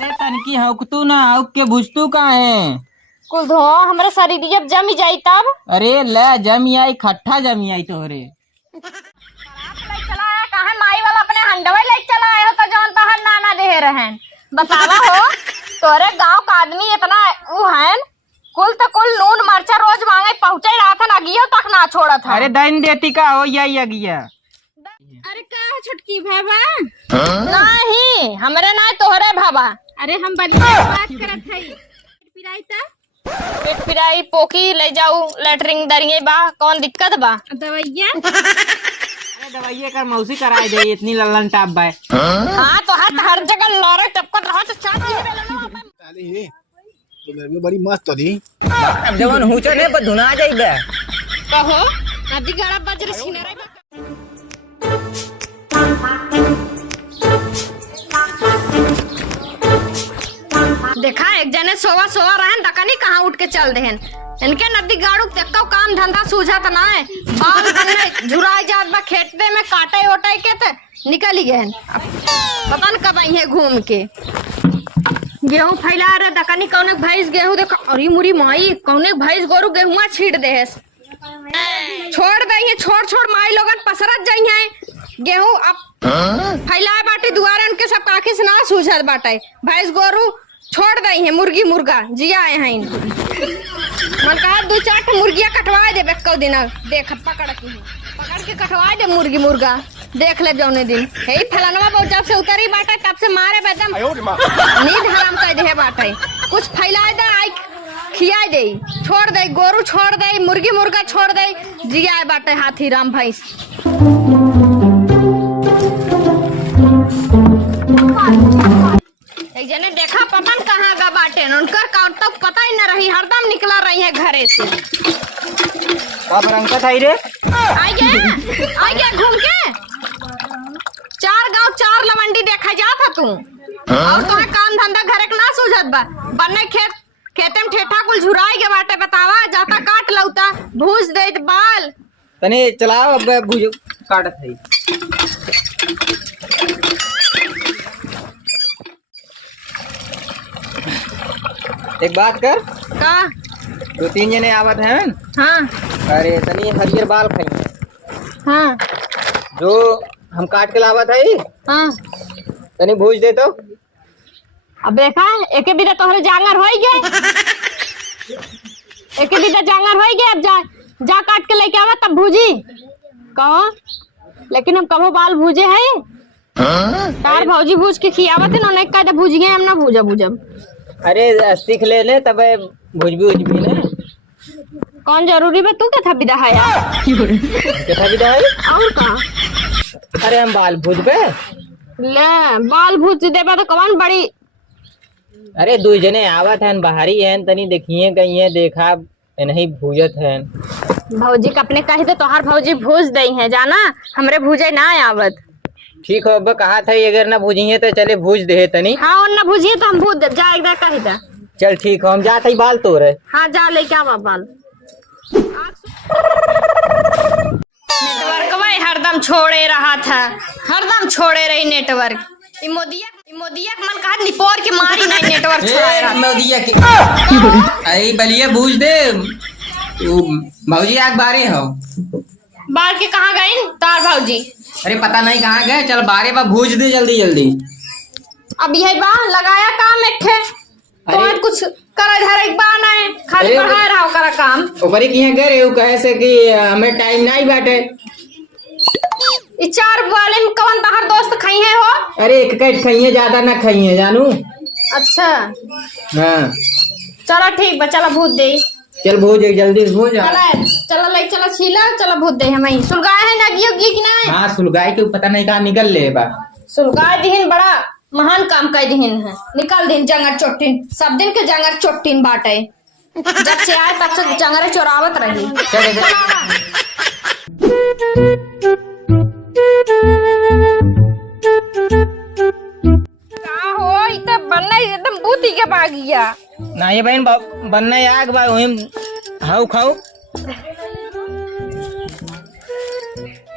अरे तनकी हक तू ना हक के भुजतू का है कुल धो हमारे शरीर जब जमी जाई तब। अरे ले जमी आई खट्ठा जमी आई तोहरे। चला आया काहे माई वाला अपने हंडवे ले चला आया हो तो जौन तहर नाना दे रहन बतावा हो। तोरे गांव का आदमी इतना वो है कुल तो कुल नून मरचा रोज मांगे पहुंचे रहा था ना गियो तक ना छोड़ा था। अरे दैन देती का हो या गया। अरे का छुटकी भाबा नहीं हमरे ना तोहरे भाबा। अरे हम बलिया बात करत हई पिराई ता पेट पिराई पोकी ले जाऊ लेटरिंग दरिए बा कौन दिक्कत बा दवाइया। अरे दवाइया कर मौसी कराए दे इतनी लल्लन टाप बाय। हां तो हर जगह लौरे टपकत रहा तो चाची तो मेरे में बड़ी मस्त हो दी। अब जवन हुचो ने बधुना जाइबे कहो नदी गाड़ा बजरे छिनरे देखा एक जने सोवा रहन दकनी कहाँ उठ के चल देहन इनके नदी गाड़ू तक्का काम धंधा सूझत ना है बाल बनने झुराई जात बा खेतवे में काटे ओटे के ते निकल ही गए पता न कब आई है घूम के गेहूं फैला रहे दकनी कौने भैंस गेहूं देखो अरे मुरी माई कौने भैंस गोरू गेहुआ छीट दे है छोड़ दे छोड़ माई लोगन पसरत जाई है गेहूं अब फैलाए बाटे दुआरे उनके सब काखी से ना सूझत बाटे भैंस गोरू छोड़ दे है मुर्गी मुर्गा जिया है मन कहा 2-4 मुर्गिया कटवा दे बेक्को दिन देख पकड़ के कटवा दे मुर्गी मुर्गा देख ले जौने दिन हे फलानवा बहुत जब से उतरी बाटे तब से मारे बेदम नींद हराम कर दे बाटे कुछ फैलाए दे आई खिया दे छोड़ दे गोरू छोड़ दे मुर्गी मुर्गा छोड़ दे जिया बाटे हाथी राम भैंस। एक जने देखा पता न कहाँ गा बाटे उनकर कौन तक पता ही न रही हरदम निकला रही है घरे से। कब रंगत आई रे आई गया घूम के 4 गांव 4 लवंडी देखा जाता तू और तुम्हें काम धंधा घरे के ना सूझत बा बन्ने खेते में ठेठा कुल झुराई के बाटे बतावा जाता काट लौता भूस दे बाल तने चलाओ अब भुज काटत है। एक बात कर का 2-3 जने आवत हैं। हाँ अरे तनी हरियर बाल खाई हाँ जो हम काट के लावत है हाँ तनी भूज दे तो। अब देखा एके बिना तोहरे जांगर होई गए एके बिना जांगर होई गए अब जा काट के लेके आवा तब भूजी कहो लेकिन हम कबो बाल भूजे है तार भौजी भूज के खियावत है ना का भूजिए हम ना भूजब। अरे सीख ले तब भुजबी ना कौन जरूरी बा तू क्या था विदा है यार क्या था विदा है और का। अरे हम बाल भुजबे ले बाल भूज देबा तो कौन बड़ी। अरे 2 जने आवत हैं बाहरी हैं तनी देखिए कहीं है देखा नहीं भूजत हैं भौजी के अपने कहे तो तोहार भौजी भूज दई है जाना हमरे भूजे ना आवत। ठीक हो अब कहा था अगर ना भूजिए तो चले भूज दे तनी। हाँ और ना भूजिए तो हम भूज दे जा एक कह दे चल ठीक हो हम जाते ही बाल तो रहे। हाँ जा ले क्या बाल नेटवर्क भाई हरदम छोड़े रहा था हरदम छोड़े रही नेटवर्क मोदिया मन कहा निपोर के मारी नहीं नेटवर्क छोड़ा रहा मोदिया के अरे बलिए भूज दे भौजी आग बारे हो बाल के कहाँ गए तार भौजी। अरे पता नहीं कहाँ गए चल बारे बा भूज दे जल्दी। अब यही बा लगाया काम एक थे तो कुछ करा धर एक बा ना है खाली पढ़ा रहा करा काम ऊपर किए गए रे कहे से कि हमें टाइम नहीं बैठे 4 वाले में कौन बाहर दोस्त खाई है हो। अरे एक कट खाइए ज्यादा ना खाइए जानू। अच्छा हाँ चलो ठीक बा चला भूत दे चल भूज जल्दी भूज चला ले चला छीला चला भूत दे हमें सुलगाए है ना गियो की ना। हाँ सुलगाई के पता नहीं कहाँ निकल ले बा सुलगाए दिहिन बड़ा महान काम कर दिहिन है निकाल दिन जंगर चोटिन सब दिन के जंगर चोटिन बाटे जब से आए तब से जंगरे चोरावत रही। का हो इतना बनना एकदम बूती के भागिया ना ये बहन बनना आग बा वही हाउ खाऊ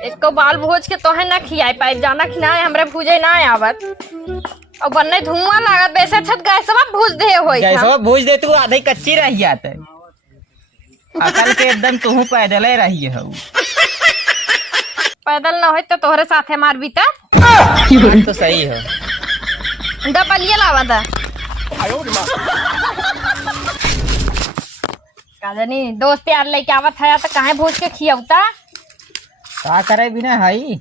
एक को बाल भोज के तोहे ना खियाए पाए जाना खिलाए हमरे भूजे ना आवत। और बनने धुआं लागत वैसे छत गैसवा भूज दे होई था। गैसवा भूज दे तू आधी कच्ची रही जाते अकल के एकदम तू पैदल ही रही है पैदल न होई तो तोहरे साथे मार बीता। तो सही हो डबलिया लावा था का जानी दोस्त यार लेके आवत है तो काहे भूज के खियौता। का करे बिना हई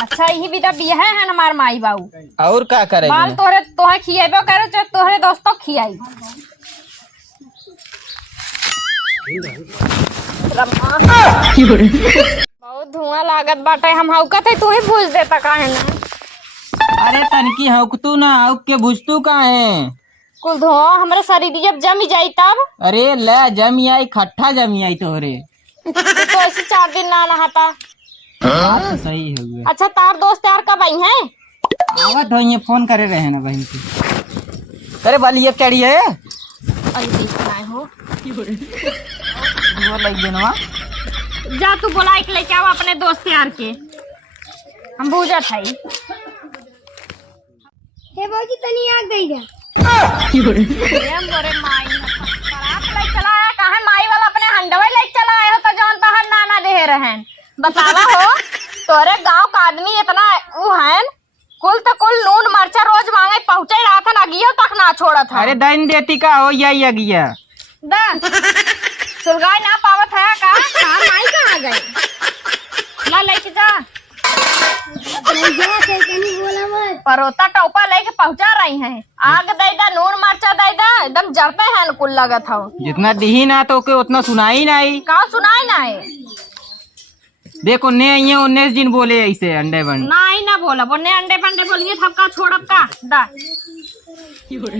अच्छा यही भी तो बिया है हमार माई बाबू और का करे माल तोहरे तोहे खियाबो करे चाहे तोहरे दोस्तों खियाई। बहुत धुआं लागत बाटे हम हौकत है तू ही भूज देता काहे ना। अरे तनकी हौक तू ना हौक के भुजतू का है कुल धुआं हमारे शरीर जब जमी जाई तब। अरे ले जमी आई खट्टा जमी आई तोहरे तो ऐसे 4 दिन ना नहाता। बात तो सही है। अच्छा तार दोस्त यार कब आई है? आवत हो ये फोन करे रहे ना बहन की। अरे वाली ये क्या है अरे देखना हो वो लग देनवा जा तू बुला के लेके आओ अपने दोस्त यार के हम बूझा था ही। हे बाजी तनी आ गई जा मोरे माई खराब ले चला है काहे माई वाला अपने हंडवे ले चला आए हो तो जौन तहर नाना दे रहन बतावा हो तोरे गांव का आदमी इतना वो है कुल तो कुल नून मरचा रोज मांगे पहुंचे रहा था ना गियो तक ना छोड़ा था। अरे दैन देती का हो या गया दा सुलगाई ना पावत है का कहां माई कहां गई ला लेके जा जा के कनी बोला मत परोता टोपा लेके पहुंचा रही हैं आग दे दा नून मरचा दे दा एकदम जरते हैं कुल लगत हो जितना दी ना तो के उतना सुनाई नहीं का सुनाई ना है देखो ने ये 19 दिन बोले ऐसे अंडे बन नहीं ना बोला बोने अंडे बंडे बोलिए थब का छोड़ब का दा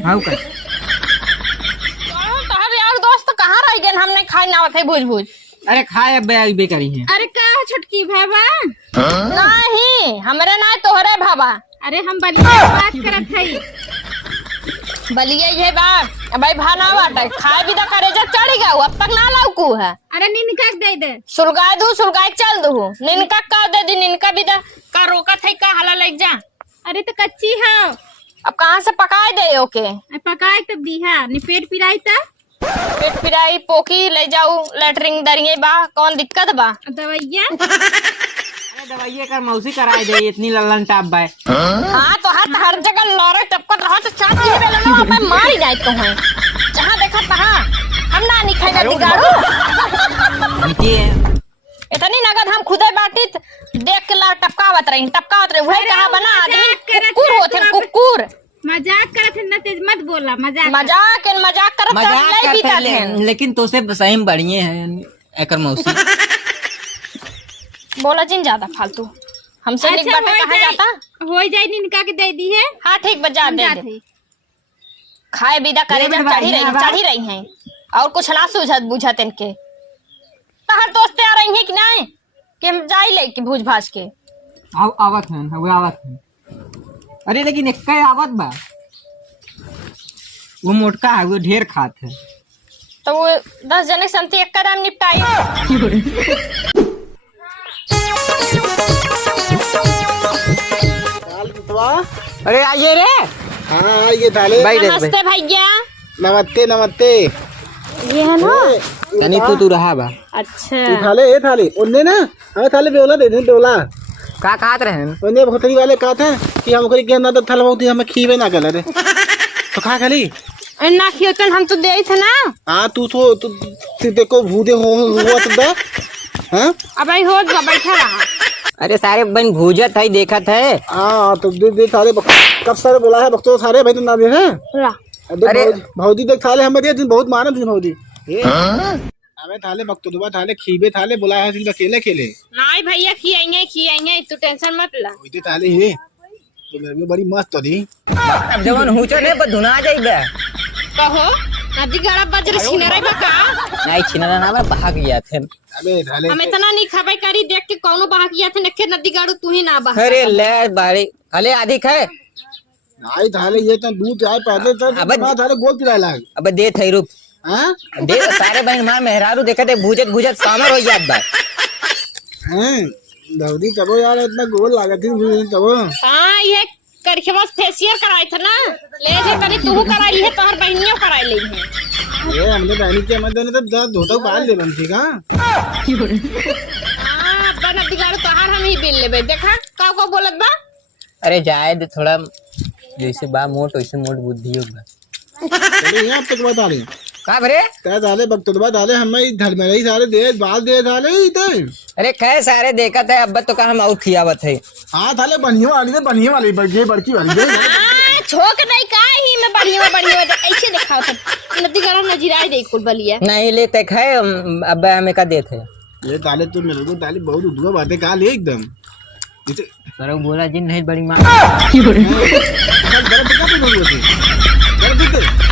हाउ का तोहर यार दोस्त कहां रह गए हमने खाई ना होते भूज भूज। अरे खाए बे करी है अरे का छुटकी भाबा नहीं हमरे ना तोहरे भाबा अरे हम बलिया बात करत हई बलिए ये बा भाई भाना बाटे खाए भी दा करे जा चढ़ गया अब तक ना लाउकू है। अरे निनका दे दे सुलगाए दू सुलगाए चल दू निनका का दे दी निनका भी दा का रोकत है का हला लग जा। अरे तो कच्ची है अब कहां से पकाए दे ओके पकाए तब दीहा नि पेट पिराई ता पेट पिराई पोकी ले जाऊ लेटरिंग दरिए बा कौन दिक्कत बा दवाइया अरे दवाइये का मौसी कराए दे इतनी लल्लन टाप बाय हां तो हर जगह लौरे टपकत रहा तो चाट ही बेले ना अपन मार जाए तो है जहां देखा तहां हम ना निखाएगा दिगाड़ू इनके इतनी नगद हम खुदे बाटित देख के ला टपकावत रही वही कहा बना आदमी कुकुर होते कुकुर मजाक करत है ना तेज मत बोला मजाक मजाक करत मजाक ले भी करते करते लेकिन तो से सही में बढ़िए हैं एकर मौसी बोला जिन ज्यादा फालतू हमसे निक बाटे कहां जाता हो जाए निनका के दे दी है हां ठीक बजा दे दे खाए बिदा करे जा चढ़ी रही हैं और कुछ ना सूझत बुझत इनके तहर दोस्त आ रही हैं कि नहीं कि हम जाई ले कि भूज भाज के आवत है वो आवत है। अरे लेकिन एक का आवत बा वो मोटका है वो ढेर खात है तो वो 10 जने संती एक कदम निपटाई। अरे आइए रे हाँ ये थाले भाई देख नमस्ते भैया नमस्ते नमस्ते ये है ना यानी तू रहा बा अच्छा ये थाले उन्ने ना हमें थाले बेवला दे दे बेवला का खात रहे उन्ने भोतरी वाले कहा था कि हम ओकरी के अंदर थाला बहुत हमें खीवे ना कर रे तो खा खाली ना खियोतन हम तो दे थे ना। हाँ तू देखो भूदे हुआ तो दा हाँ अब आई हो बैठा रहा। अरे सारे बन भूजत है देखत है हाँ तो दे सारे कब सारे बोला है बख्तो सारे भाई तो ना दे हैं ला अरे भौजी देख थाले हमें दे बहुत मानम थी भौजी हमें थाले बख्तो दुबा थाले खीबे थाले बोला है सिर्फ अकेले खेले नहीं भैया खियाएंगे तू टेंशन मत ला। वही थाले है तो मेरे बड़ी मस्त हो दी अब जवन हुचो ने पर धुना जाइबे कहो नदी गड़ा बजर छीने रे का नहीं छिना ना भाग गया थे। अबे थाले हम इतना नहीं खबे करी देख के कौनो बहा किया थे नखे नदी गाड़ू तू ही ना बहा। अरे ले बारी अले अधिक है नहीं थाले ये तो दूध आए पहले तो अबे थाले गोल पिला लाग अब दे थे रुक हां दे सारे बहन मां मेहरारू देखते भूजत सामर हो जात बा हैं दाऊदी तबो यार इतना गोल लागत थी तबो हां ये करके बस फेशियल कराए थे ना, ले जे तनी तू कराई है, तोहर बहनियों कराई ली है। ये हमने बहनी के मत देने तो धोता बाल ले बन ठीक हां। हां अपन दिगाड़ तोहर हम ही बिल लेबे। देखा का को बोलत बा। अरे जाए दे थोड़ा, जैसे बा मोट वैसे मोट बुद्धि होगा। चलो यहां तक बता रही का बरे क्या डाले बक्तुबा डाले हमें धर में ही सारे दे बाल दे डाले इधर। अरे कै सारे देखत है अब तो का हम आउट खियावत है। हां थाले बनियो वाली ने बनियो वाली बड़की बड़की वाली दे। हां छोक नहीं का ही में बढ़िया ऐसे दिखाओ था नदी गरम नजीराई देख कुल बलिया नहीं लेते है अब हमें का देते है। ये डाले तू मेरे को डाली बहुत उड़वा बातें का ले एकदम इसे सर बोला जिन नहीं बड़ी मां गरम का बोल रहे थे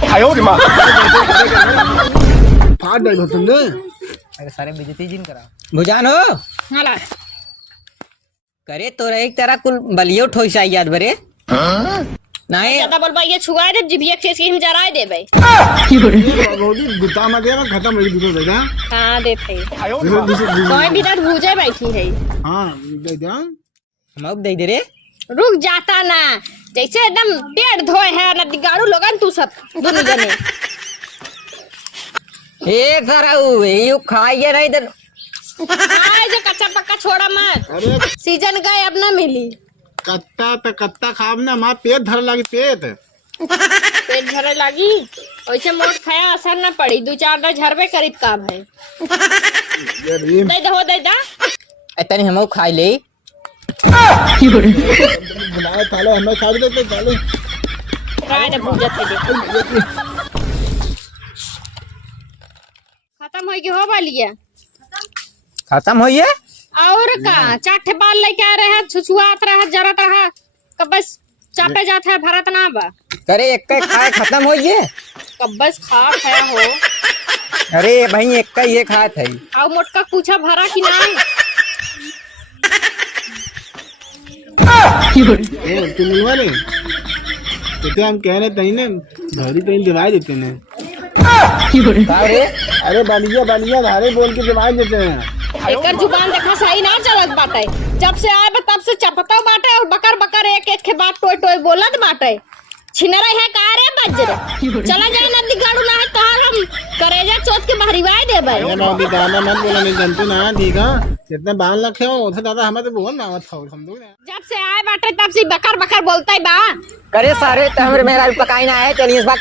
आयो रे मां फाड़ दे हो तुमने। अरे सारे बेइज्जती जिन करा भुजान हो हाला करे तो रहे तेरा कुल बलियो ठोइसा याद बरे नहीं ज्यादा बोलबा ये छुआ दे जिबिया फेस के हम जराए देबे। बहुत गुत्ता में दे खत्म हो गई देगा। हां देते कोई भी दर भूजे बैठी है। हां दे दे हम अब दे दे रे रुक जाता ना, जैसे एकदम पेट धोए है नदी गाड़ू लोगन तू सब दोनों जने। ए कराऊ ये खाइए नहीं तो आए जो कच्चा पक्का छोड़ा मत, अरे सीजन गए अब ना मिली। कत्ता पे कत्ता खाब ना मां पेट धर लगी पेट पेट भरे लगी वैसे मोट खाया असर न पड़ी, 2-4 दिन झरबे करीब काम है। दे दो दे दा इतनी हम खाई ले बुलाए थाले हमें खा देते थाले राय ने पूजा थे दे खत्म हो गई हो वालिया खत्म होइए। और का चाटे बाल लेके आ रहे हैं, छुछुआत रहा जरत रहा कबस चापे जाता है भरत ना बा करे एक का खाए खत्म होइए। कबस खा खाया हो। अरे भाई एक का ये खात है आओ मोटका पूछा भरा कि ना ए तू मिलवा ले तो हम कह रहे तही ने भरी तही दिवाई देते ने। अरे अरे बनिया धारे बोल के दिवाई देते हैं। एकर जुबान देखा सही ना चलत बाटे, जब से आए बा तब से चपता बाटे और बकर बकर एक एक के बात टोय टोय बोलत बाटे। छिनरा है का रे बज्जर चला जाए नदी गाड़ू ना है तहार हम करेजा चोट के बहरीवाए देबे। अरे बाबू दाना मत बोला नहीं जनतु ना ठीक है कितने बाल रखे हो उसे दादा हमें तो बोल ना मत खाओ समझो ना। जब से आए बाटे तब से बकर बकर बोलता है बा। करे सारे तो हमरे मेरा पकाई ना है चलिए इस बात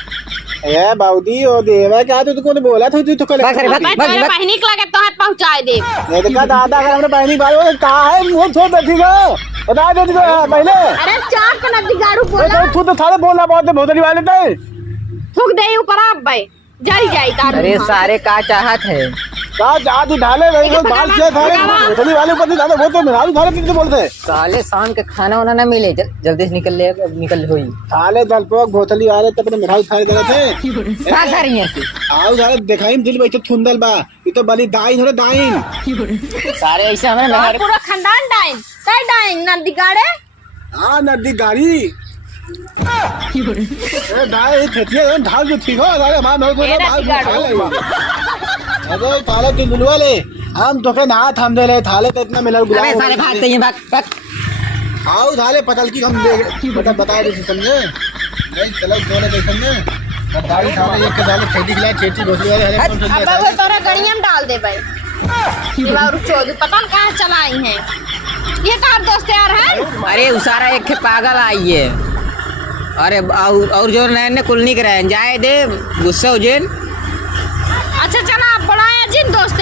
ए बाउदी ओ देवा क्या तू को बोला था तू तो कल बस मैं तेरे बहनी के लगे तो हाथ पहुंचाए दे। ये देखा दादा अगर हमने बहनी बाल बोले कहां है मुंह छोड़ बैठी गो बता दे तुझे पहले। अरे चार का नदी गाड़ू बोला तू तो सारे बोलना बहुत भोतली वाले थे थूक दे ऊपर आप भाई जरी जाई तार। अरे सारे का चाहत है का जात ढाले भाई वो बाल से थारे भोतली वाले ऊपर से ज्यादा वो तो मेरा थारे कितने बोलते हैं साले शाम के खाना वाना ना मिले जल्दी से निकल ले अब निकल होई थाले दलपोक भोतली वाले तो अपने मिठाई खाए दे थे का सारी है आओ सारे दिखाई दिल में तो थुंदल बा ये तो बली दाइन हो दाइन सारे ऐसे हमें मेहर पूरा खानदान डाइन कई डाइन नदी गाड़े। हां नदी गाड़ी ए दाई थेथिया ढाल जो ठीक हो अरे मां मेरे को ढाल अरे थाले तू बुलवा ले हम तो के ना थाम दे ले थाले तो इतना मिला बुला अरे सारे भागते हैं भाग आओ थाले पतल की हम बता दे समझे नहीं चलो दोनों कैसे ने दाढ़ी थाले एक के दाले खेती खिला खेती भोसली वाले हरे अब वो तोरा गड़िया में डाल दे भाई ये बाबू चोद पता न कहां चला आई है ये तार दोस्त यार है। अरे उसारा एक के पागल आई है। अरे और जो नैन ने कुल नहीं कराए जाए दे गुस्सा हो जेन। अच्छा चला आप बढ़ाया जिन दोस्त